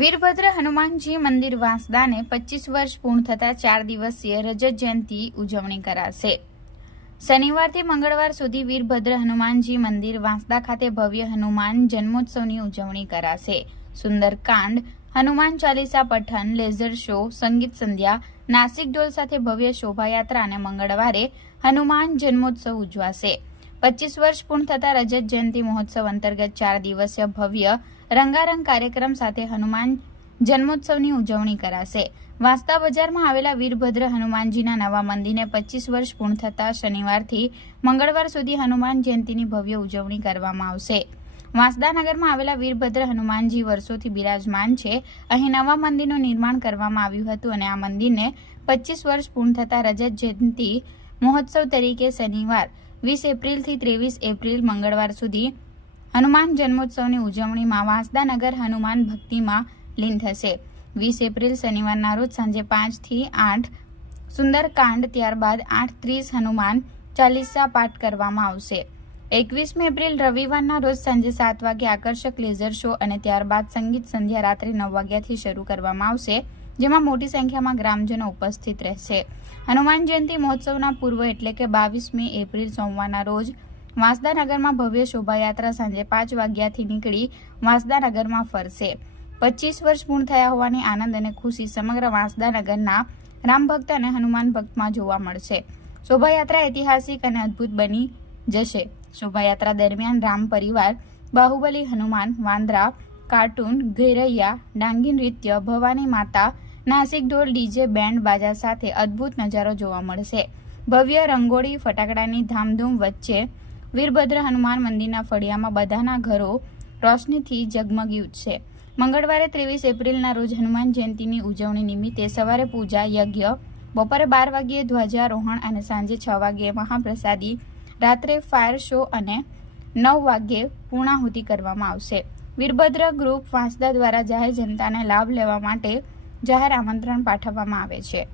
વીરભદ્ર હનુમાનજી મંદિર વાંસદાને 25 વર્ષ પૂર્ણ થતા 4 દિવસીય રજત જયંતિ ઉજવણી કરાશે। શનિવારથી મંગળવાર સુધી વીરભદ્ર હનુમાનજી મંદિર વાંસદા ખાતે ભવ્ય હનુમાન જન્મોત્સવની ઉજવણી કરાશે। સુંદરકાંડ, હનુમાન ચાલીસા પઠન, લેઝર શો, સંગીત સંધ્યા, નાસિક ઢોલ સાથે ભવ્ય શોભાયાત્રા અને મંગળવારે હનુમાન જન્મોત્સવ ઉજવાશે। 25 વર્ષ પૂર્ણ થતા રજત જયંતિ મહોત્સવ અંતર્ગત 4 દિવસીય ભવ્ય રંગારંગ કાર્યક્રમ સાથે હનુમાન જન્મોત્સવની ઉજવણી કરાશે। વાંસદા બજારમાં આવેલા વીરભદ્ર હનુમાનજીના નવા મંદિરને 25 વર્ષ પૂર્ણ થતા શનિવારથી મંગળવાર સુધી હનુમાન જયંતિની ભવ્ય ઉજવણી કરવામાં આવશે। વાંસદા નગરમાં આવેલા વીરભદ્ર હનુમાનજી વર્ષોથી બિરાજમાન છે। અહીં નવા મંદિરનું નિર્માણ કરવામાં આવ્યું હતું અને આ મંદિરને 25 વર્ષ પૂર્ણ થતા રજત જયંતિ મહોત્સવ તરીકે શનિવાર 20 એપ્રિલથી 23 એપ્રિલ મંગળવાર સુધી હનુમાન જન્મોત્સવની ઉજવણીમાં વાંસદા નગર હનુમાન ભક્તિમાં લીન થશે। 20 એપ્રિલ શનિવારના રોજ સાંજે 5 થી 8 સુંદરકાંડ, ત્યારબાદ 8:30 હનુમાન ચાલીસા પાઠ કરવામાં આવશે। 21 એપ્રિલ રવિવારના રોજ સાંજે 7 વાગે આકર્ષક લેઝર શો અને ત્યારબાદ સંગીત સંધ્યા રાત્રે 9 વાગ્યાથી શરૂ કરવામાં આવશે, જેમાં મોટી સંખ્યામાં ગ્રામજનો ઉપસ્થિત રહેશે। હનુમાન જયંતિ મહોત્સવના પૂર્વ એટલે કે 22 એપ્રિલ સોમવારના રોજ વાંસદા નગરમાં ભવ્ય શોભાયાત્રા સાંજે 5 વાગ્યાથી નીકળી વાંસદા નગરમાં ફરશે। 25 વર્ષ પૂર્ણ થયા હોવાની આનંદ અને ખુશી સમગ્ર વાંસદા નગરના રામ ભક્ત અને હનુમાન ભક્તમાં જોવા મળશે। શોભાયાત્રા ઐતિહાસિક અને અદ્ભુત બની જશે। શોભાયાત્રા દરમિયાન રામ પરિવાર, બાહુબલી હનુમાન, વાંદરા, કાર્ટૂન, ઘેરૈયા, ડાંગી નૃત્ય, ભવાની માતા, નાસિક ઢોલ, ડીજે, બેન્ડ બાજા સાથે અદ્ભુત નજારો જોવા મળશે। ભવ્ય રંગોળી ફટાકડાની ધામધૂમ વચ્ચે વીરભદ્ર હનુમાન મંદિરના ફળિયામાં બધાના ઘરો રોશનીથી ઝગમગી ઉઠશે। મંગળવારે 23 એપ્રિલના રોજ હનુમાન જયંતિની ઉજવણી નિમિત્તે સવારે પૂજા, યજ્ઞ, બપોરે 12 વાગ્યે ધ્વજારોહણ અને સાંજે 6 વાગ્યે મહાપ્રસાદી, રાત્રે ફાયર શો અને 9 વાગ્યે પૂર્ણાહુતિ કરવામાં આવશે। વીરભદ્ર ગ્રુપ વાંસદા દ્વારા જાહેર જનતાને લાભ લેવા માટે જાહેર આમંત્રણ પાઠવવામાં આવે છે।